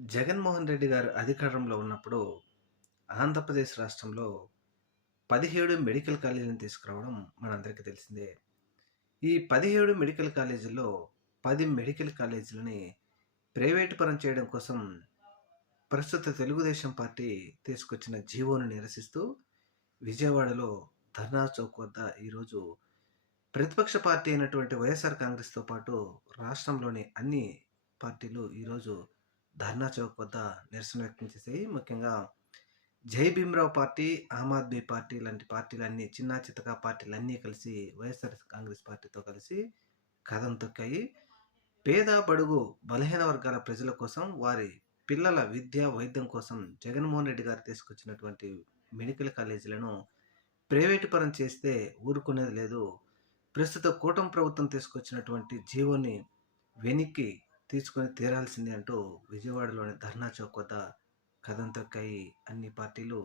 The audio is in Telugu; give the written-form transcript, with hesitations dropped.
జగన్మోహన్ రెడ్డి గారు అధికారంలో ఉన్నప్పుడు ఆంధ్రప్రదేశ్ రాష్ట్రంలో 17 మెడికల్ కాలేజీలను తీసుకురావడం మనందరికీ తెలిసిందే. ఈ 17 మెడికల్ కాలేజీల్లో 10 మెడికల్ కాలేజీలని ప్రైవేటు పరం చేయడం కోసం ప్రస్తుత తెలుగుదేశం పార్టీ తీసుకొచ్చిన జీవోను నిరసిస్తూ విజయవాడలో ధర్నా చౌక్ వద్ద ఈరోజు ప్రతిపక్ష పార్టీ అయినటువంటి వైఎస్ఆర్ కాంగ్రెస్‌తో పాటు రాష్ట్రంలోని అన్ని పార్టీలు ఈరోజు ధర్నా చౌక్ వద్ద నిరసన వ్యక్తం చేశాయి. ముఖ్యంగా జై భీమ్‌రావ్ పార్టీ, ఆమ్ ఆద్మీ పార్టీ లాంటి పార్టీలన్నీ చిన్నా చితకా పార్టీలన్నీ కలిసి వైఎస్ఆర్ కాంగ్రెస్ పార్టీతో కలిసి కదం తొక్కాయి. పేద, బడుగు, బలహీన వర్గాల ప్రజల కోసం, వారి పిల్లల విద్య, వైద్యం కోసం జగన్మోహన్ రెడ్డి గారు తీసుకొచ్చినటువంటి మెడికల్ కాలేజీలను ప్రైవేటు పరం చేస్తే ఊరుకునేది లేదు. ప్రస్తుత కూటమి ప్రభుత్వం తీసుకొచ్చినటువంటి జీవోని వెనక్కి తీసుకొని తీరాల్సిందే అంటూ విజయవాడలోని ధర్నా చౌక్ వద్ద కదం తొక్కాయి అన్ని పార్టీలు.